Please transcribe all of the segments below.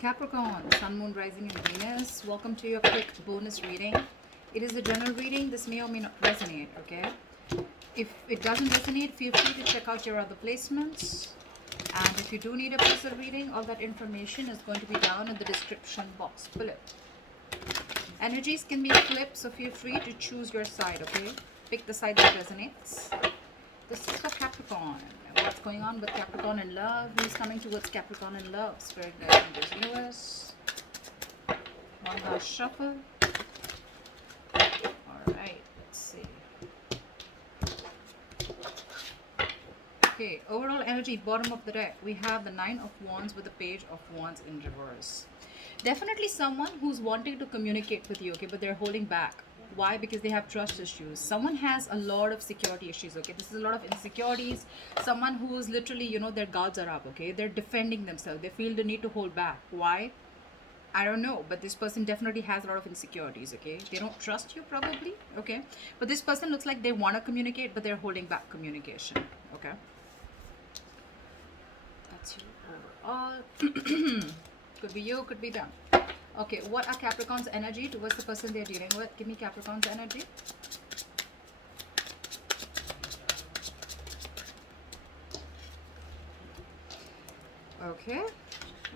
Capricorn, Sun, Moon, Rising, and Venus. Welcome to your quick bonus reading. It is a general reading. This may or may not resonate, okay? If it doesn't resonate, feel free to check out your other placements. And if you do need a personal reading, all that information is going to be down in the description box below. Energies can be flipped, so feel free to choose your side, okay? Pick the side that resonates. This is for Capricorn. What's going on with Capricorn in love? Who's coming towards Capricorn in love? Spirit guides in this universe. One last shuffle. Alright, let's see. Okay, overall energy, bottom of the deck. We have the Nine of Wands with the Page of Wands in reverse. Definitely someone who's wanting to communicate with you, okay, but they're holding back. Why? Because they have trust issues. Someone has a lot of security issues, okay? This is a lot of insecurities. Someone who's literally, you know, their guards are up, okay? They're defending themselves. They feel the need to hold back. Why? I don't know, but this person definitely has a lot of insecurities, okay? They don't trust you probably, okay? But this person looks like they want to communicate, but they're holding back communication, okay? That's you overall. Could be you, could be them. Okay, what are Capricorn's energy towards the person they're dealing with? Give me Capricorn's energy. Okay,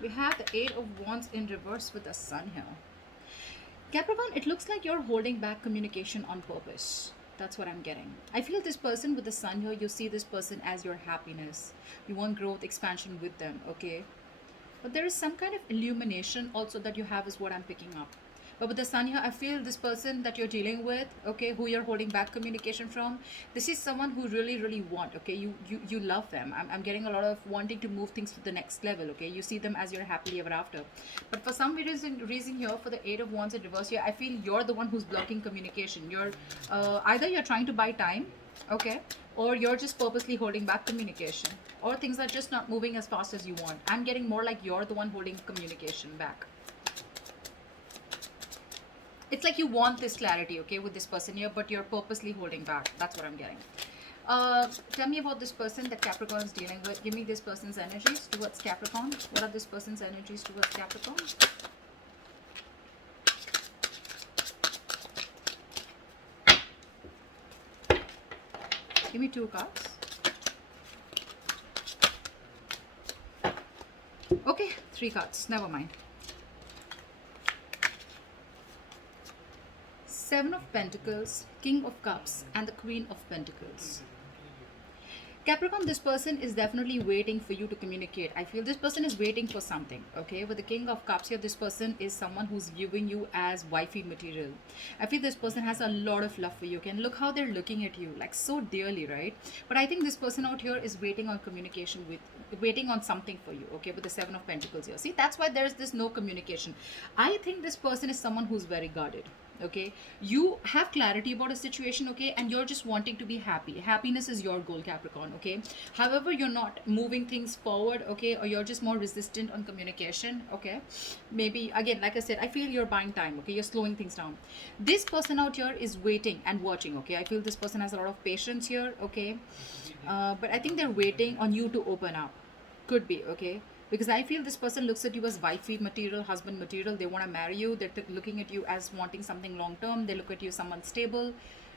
we have the Eight of Wands in reverse with the Sun here. Capricorn, it looks like you're holding back communication on purpose. That's what I'm getting. I feel this person with the Sun here, you see this person as your happiness. You want growth, expansion with them, okay? But there is some kind of illumination also that you have is what I'm picking up. But with the Sun here, I feel this person that you're dealing with, okay, who you're holding back communication from, this is someone who really want, okay, you love them. I'm getting a lot of wanting to move things to the next level, okay, you see them as your happily ever after. But for some reason here, for the Eight of Wands in reverse here, I feel you're the one who's blocking communication. You're either you're trying to buy time, okay, or you're just purposely holding back communication, or things are just not moving as fast as you want. I'm getting more like you're the one holding communication back. It's like you want this clarity, okay, with this person here, but you're purposely holding back. That's what I'm getting. Tell me about this person that Capricorn is dealing with. Give me this person's energies towards Capricorn. What are this person's energies towards Capricorn? Give me two cards. Okay, three cards. Never mind. Seven of Pentacles, King of Cups, and the Queen of Pentacles. Capricorn, this person is definitely waiting for you to communicate. I feel this person is waiting for something, okay? With the King of Cups here, this person is someone who's viewing you as wifey material. I feel this person has a lot of love for you, okay? And look how they're looking at you, like so dearly, right? But I think this person out here is waiting on communication waiting on something for you, okay? With the Seven of Pentacles here. See, that's why there's this no communication. I think this person is someone who's very guarded. Okay, you have clarity about a situation, okay, and you're just wanting to be happy. Happiness is your goal, Capricorn, okay? However, you're not moving things forward, okay, or you're just more resistant on communication, okay? Maybe again, like I said, I feel you're buying time, okay? You're slowing things down. This person out here is waiting and watching, okay? I feel this person has a lot of patience here, okay? But I think they're waiting on you to open up. Could be, okay? Because I feel this person looks at you as wifey material, husband material. They want to marry you. They're looking at you as wanting something long term. They look at you as someone stable,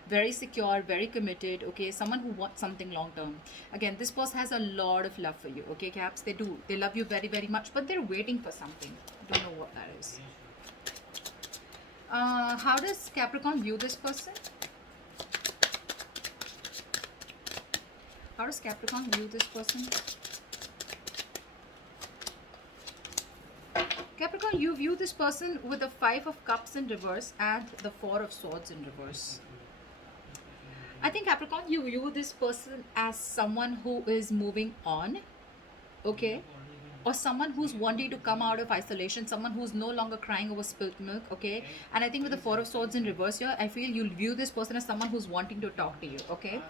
very secure, very committed, okay? Someone who wants something long term. Again, this person has a lot of love for you, okay, Caps? They do. They love you very much, but they're waiting for something. Don't know what that is. How does Capricorn view this person? How does Capricorn view this person? Capricorn, you view this person with the Five of Cups in reverse and the Four of Swords in reverse. I think, Capricorn, you view this person as someone who is moving on, okay? Or someone who's wanting to come out of isolation, someone who's no longer crying over spilt milk, okay? And I think with the Four of Swords in reverse here, I feel you'll view this person as someone who's wanting to talk to you, okay?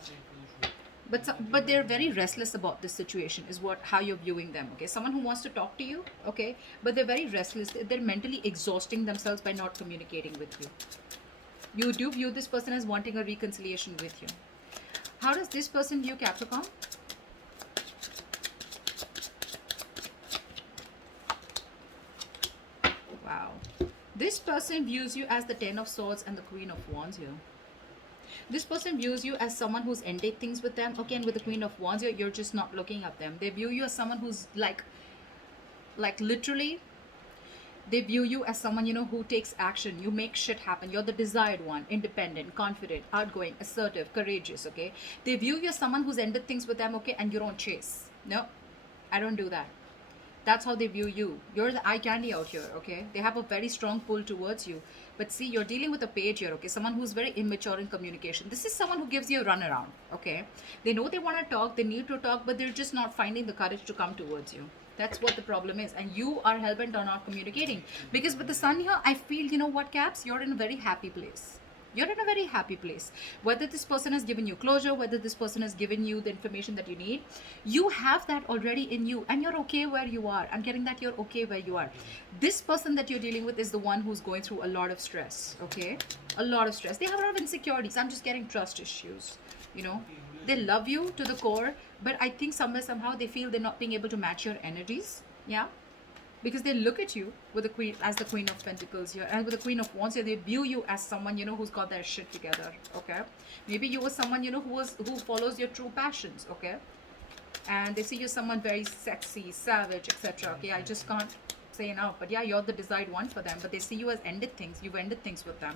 But they're very restless about this situation is how you're viewing them, okay? Someone who wants to talk to you, okay? But they're very restless. They're mentally exhausting themselves by not communicating with you. You do view this person as wanting a reconciliation with you. How does this person view Capricorn? Wow. This person views you as the Ten of Swords and the Queen of Wands here. This person views you as someone who's ended things with them. Okay, and with the Queen of Wands here, you're just not looking at them. They view you as someone who's like literally, they view you as someone, who takes action. You make shit happen. You're the desired one, independent, confident, outgoing, assertive, courageous, okay? They view you as someone who's ended things with them, okay, and you don't chase. No, I don't do that. That's how they view you. You're the eye candy out here, okay? They have a very strong pull towards you. But see, you're dealing with a page here, okay? Someone who's very immature in communication. This is someone who gives you a runaround, okay? They know they want to talk, they need to talk, but they're just not finding the courage to come towards you. That's what the problem is. And you are hell-bent on not communicating. Because with the sun here, I feel, you know what, Caps? You're in a very happy place. You're in a very happy place. Whether this person has given you closure, whether this person has given you the information that you need, you have that already in you and you're okay where you are. I'm getting that you're okay where you are. This person that you're dealing with is the one who's going through a lot of stress, okay? A lot of stress. They have a lot of insecurities. I'm just getting trust issues, you know? They love you to the core, but I think somewhere, somehow they feel they're not being able to match your energies, yeah? Because they look at you with the queen as the Queen of Pentacles here, and with the Queen of Wands here, they view you as someone, who's got their shit together, okay? Maybe you were someone, who follows your true passions, okay? And they see you as someone very sexy, savage, etc. Okay, I just can't say enough, but yeah, you're the desired one for them, but they see you as ended things. You've ended things with them,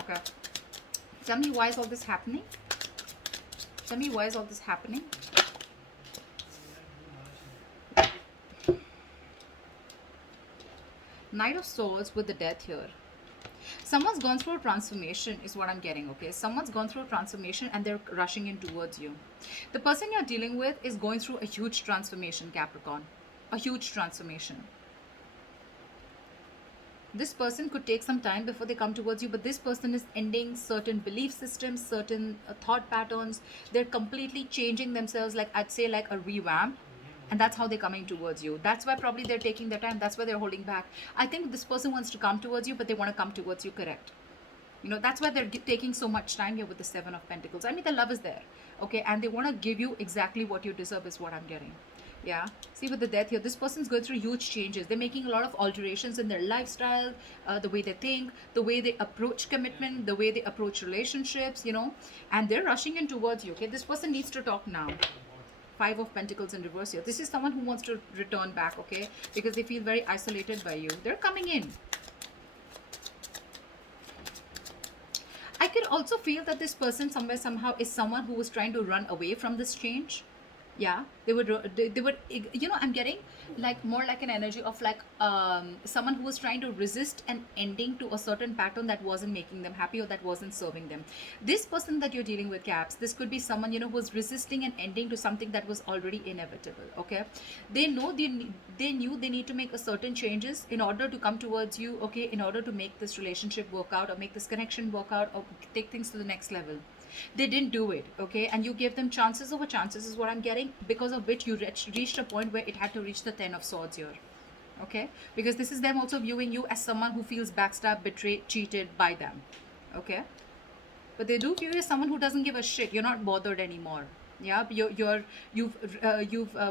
okay? Tell me, why is all this happening? Tell me, why is all this happening? Knight of Swords with the Death here. Someone's gone through a transformation is what I'm getting, okay? Someone's gone through a transformation and they're rushing in towards you. The person you're dealing with is going through a huge transformation, Capricorn. A huge transformation. This person could take some time before they come towards you, but this person is ending certain belief systems, certain thought patterns. They're completely changing themselves, like I'd say like a revamp. And that's how they're coming towards you. That's why probably they're taking their time. That's why they're holding back. I think this person wants to come towards you, but they want to come towards you, correct? That's why they're taking so much time here with the Seven of Pentacles. I mean, the love is there, okay? And they want to give you exactly what you deserve is what I'm getting. Yeah, see with the Death here, this person's going through huge changes. They're making a lot of alterations in their lifestyle, the way they think, the way they approach commitment, the way they approach relationships, and they're rushing in towards you, okay? This person needs to talk now. Five of Pentacles in reverse here. This is someone who wants to return back, okay? Because they feel very isolated by you. They're coming in. I could also feel that this person somewhere, somehow is someone who was trying to run away from this change. Yeah, they would, I'm getting like more like an energy of like someone who was trying to resist an ending to a certain pattern that wasn't making them happy or that wasn't serving them. This person that you're dealing with, Caps, this could be someone, who's resisting an ending to something that was already inevitable, okay? They know they knew they need to make a certain changes in order to come towards you, okay? In order to make this relationship work out or make this connection work out or take things to the next level. They didn't do it, okay? And you gave them chances over chances is what I'm getting, because of which you reached a point where it had to reach the Ten of Swords here, okay? Because this is them also viewing you as someone who feels backstabbed, betrayed, cheated by them, okay? But they do view you as someone who doesn't give a shit. You're not bothered anymore. Yeah, you've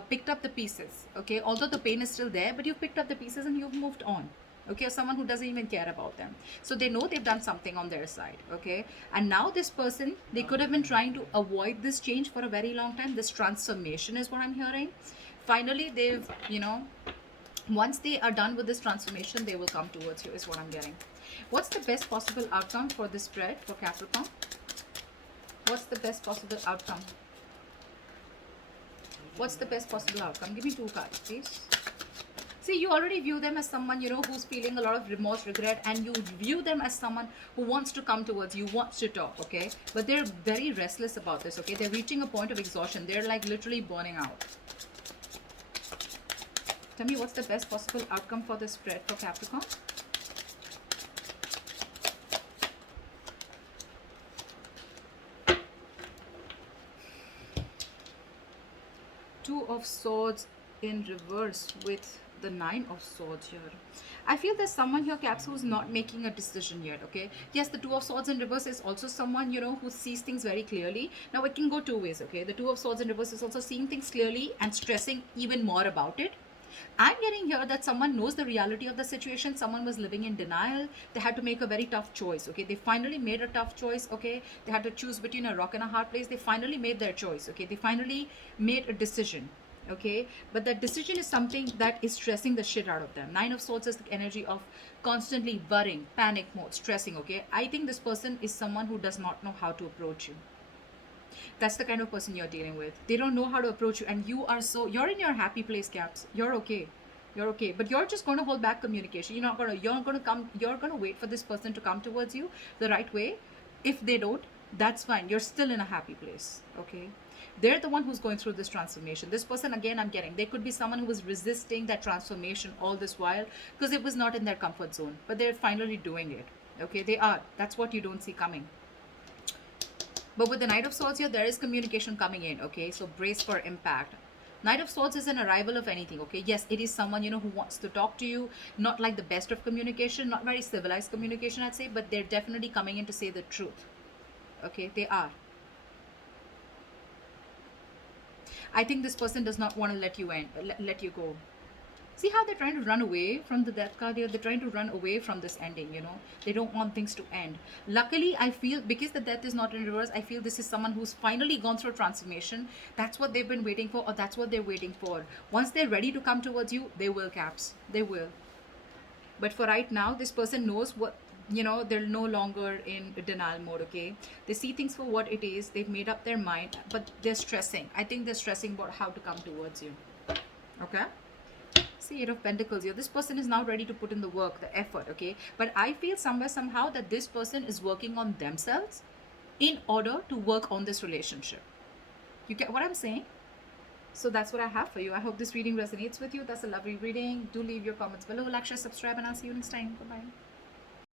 picked up the pieces, okay? Although the pain is still there, but you've picked up the pieces and you've moved on. Okay, or someone who doesn't even care about them. So they know they've done something on their side, okay? And now this person, they could have been trying to avoid this change for a very long time. This transformation is what I'm hearing. Finally, they've, once they are done with this transformation, they will come towards you is what I'm getting. What's the best possible outcome for this spread for Capricorn? What's the best possible outcome? What's the best possible outcome? Give me two cards, please. See, you already view them as someone, who's feeling a lot of remorse, regret, and you view them as someone who wants to come towards you, wants to talk, okay? But they're very restless about this, okay? They're reaching a point of exhaustion. They're like literally burning out. Tell me, what's the best possible outcome for this spread for Capricorn? Two of Swords in reverse with the Nine of Swords here. I feel there's someone here, Caps, who's not making a decision yet, okay? Yes, the Two of Swords in reverse is also someone, who sees things very clearly. Now, it can go two ways, okay? The Two of Swords in reverse is also seeing things clearly and stressing even more about it. I'm getting here that someone knows the reality of the situation. Someone was living in denial. They had to make a very tough choice. Okay. They finally made a tough choice. Okay. They had to choose between a rock and a hard place. They finally made their choice. Okay. They finally made a decision. Okay. But that decision is something that is stressing the shit out of them. Nine of Swords is the energy of constantly worrying, panic mode, stressing. Okay. I think this person is someone who does not know how to approach you. That's the kind of person you're dealing with. They don't know how to approach you, and you're in your happy place, Caps. You're okay. You're okay. But you're just gonna hold back communication. You're gonna wait for this person to come towards you the right way. If they don't, that's fine. You're still in a happy place. Okay. They're the one who's going through this transformation. This person, again, I'm getting, they could be someone who was resisting that transformation all this while because it was not in their comfort zone, but they're finally doing it. Okay, they are. That's what you don't see coming. But with the Knight of Swords here, there is communication coming in, okay? So brace for impact. Knight of Swords is an arrival of anything, okay? Yes, it is someone, who wants to talk to you. Not like the best of communication, not very civilized communication, I'd say, but they're definitely coming in to say the truth. Okay, they are. I think this person does not want to let you go. See how they're trying to run away from the death card here? They're trying to run away from this ending. They don't want things to end. Luckily, I feel because the death is not in reverse, I feel this is someone who's finally gone through transformation. That's what they've been waiting for, or that's what they're waiting for. Once they're ready to come towards you, they will, Caps. They will. But for right now, this person knows they're no longer in denial mode, okay? They see things for what it is. They've made up their mind, but they're stressing. I think they're stressing about how to come towards you. Okay? See, Eight of Pentacles here. This person is now ready to put in the work, the effort, okay? But I feel somehow that this person is working on themselves in order to work on this relationship. You get what I'm saying? So that's what I have for you. I hope this reading resonates with you. That's a lovely reading. Do leave your comments below, like, share, subscribe, and I'll see you next time. Bye-bye.